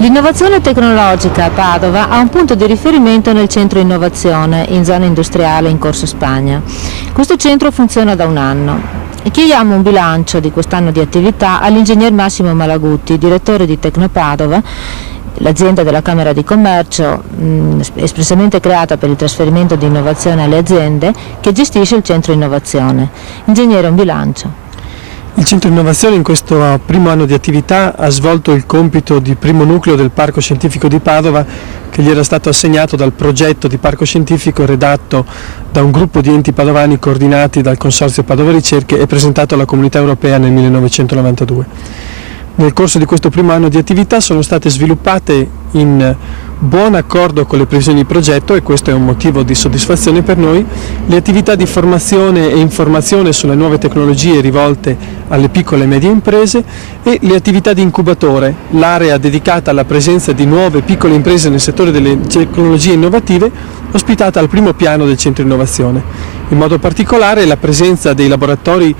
L'innovazione tecnologica a Padova ha un punto di riferimento nel centro innovazione in zona industriale in Corso Spagna. Questo centro funziona da un anno. E chiediamo un bilancio di quest'anno di attività all'ingegner Massimo Malaguti, direttore di Tecnopadova, l'azienda della Camera di Commercio espressamente creata per il trasferimento di innovazione alle aziende, che gestisce il centro innovazione. Ingegnere, un bilancio. Il Centro Innovazione in questo primo anno di attività ha svolto il compito di primo nucleo del Parco Scientifico di Padova, che gli era stato assegnato dal progetto di Parco Scientifico redatto da un gruppo di enti padovani coordinati dal Consorzio Padova Ricerche e presentato alla Comunità Europea nel 1992. Nel corso di questo primo anno di attività sono state sviluppate in buon accordo con le previsioni di progetto, e questo è un motivo di soddisfazione per noi, le attività di formazione e informazione sulle nuove tecnologie rivolte alle piccole e medie imprese e le attività di incubatore, l'area dedicata alla presenza di nuove piccole imprese nel settore delle tecnologie innovative, ospitata al primo piano del Centro Innovazione. In modo particolare la presenza dei laboratori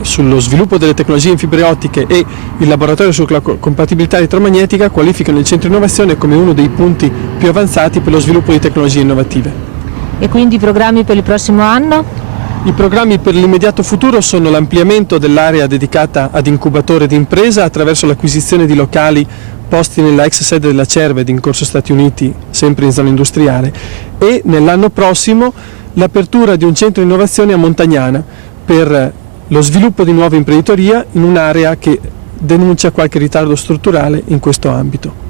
sullo sviluppo delle tecnologie in fibre ottiche e il laboratorio sulla compatibilità elettromagnetica qualificano il Centro Innovazione come uno dei punti più avanzati per lo sviluppo di tecnologie innovative. E quindi i programmi per il prossimo anno? I programmi per l'immediato futuro sono l'ampliamento dell'area dedicata ad incubatore di impresa attraverso l'acquisizione di locali posti nella ex sede della Cerved in Corso Stati Uniti, sempre in zona industriale, e nell'anno prossimo l'apertura di un centro innovazione a Montagnana per lo sviluppo di nuova imprenditoria in un'area che denuncia qualche ritardo strutturale in questo ambito.